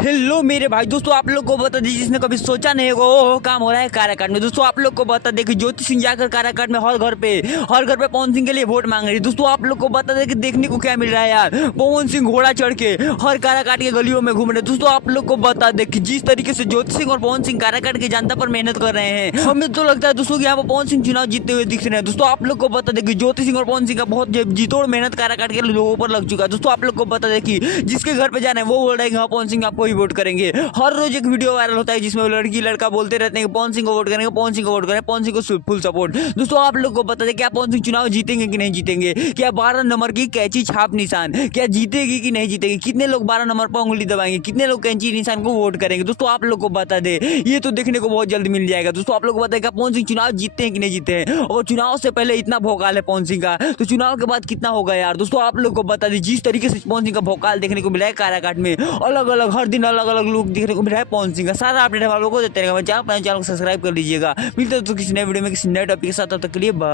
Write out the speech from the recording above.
Hello मेरे भाई दोस्तों, आप लोग को बता दें जिसने कभी सोचा नहीं होगा वो काम हो रहा है काराकाट में। दोस्तों आप लोग को बता दें कि ज्योति सिंह जाकर काराकाट में हर घर पे पवन सिंह के लिए वोट मांग रही है। दोस्तों आप लोग को बता दें कि देखने को क्या मिल रहा है यार, पवन सिंह घोड़ा चढ़ के हर काराकाट के गलियों में घूम रहे हैं। दोस्तों आप लोग को बता दें कि जिस तरीके से ज्योति सिंह और पवन सिंह काराकाट की जनता पर मेहनत कर रहे हैं, हमें तो लगता है दोस्तों कि यहाँ पर पवन सिंह चुनाव जीतते हुए दिख रहे हैं। दोस्तों आप लोग को बता दें कि ज्योति सिंह और पवन सिंह का बहुत जीतोड़ मेहनत काराकाट के लोगों पर लग चुका है। दोस्तों आप लोग को बता दें कि जिसके घर पे जाना है वो बोल रहे हैं हाँ पवन सिंह आपको ही वोट करेंगे। हर रोज एक वीडियो वायरल होता है जिसमें लड़की लड़का बोलते रहते हैं कि पवन सिंह को वोट करेंगे, पवन सिंह को वोट करेंगे, पवन सिंह को फुल सपोर्ट। दोस्तों आप लोग को बता दें क्या पवन सिंह चुनाव जीतेंगे कि नहीं जीतेंगे, क्या 12 नंबर की कैंची छाप निशान क्या जीतेगी कि नहीं जीतेगी, कितने लोग 12 नंबर पर उंगली दबाएंगे, कितने लोग कैंची निशान को वोट करेंगे। दोस्तों आप लोग को बता दे ये तो देखने को बहुत जल्द मिल जाएगा। दोस्तों आप लोग को बताएगा पवन सिंह चुनाव जीतते हैं कि नहीं जीते हैं, और चुनाव से पहले इतना भौकाल है पवन सिंह का, तो चुनाव के बाद कितना होगा यार। दोस्तों आप लोग को बता दें जिस तरीके से पवन सिंह का भौकाल देखने को मिला है काराकाट में, अलग अलग हर दिन अलग अलग लोग देखने को मिल रहा है पवन सिंह का। सारा अपडेट हम लोगों को देते रहेंगे। चैनल को सब्सक्राइब कर लीजिएगा। मिलते हैं तो किसी नए वीडियो में किसी नए टॉपिक के साथ, तब तक के लिए बाय।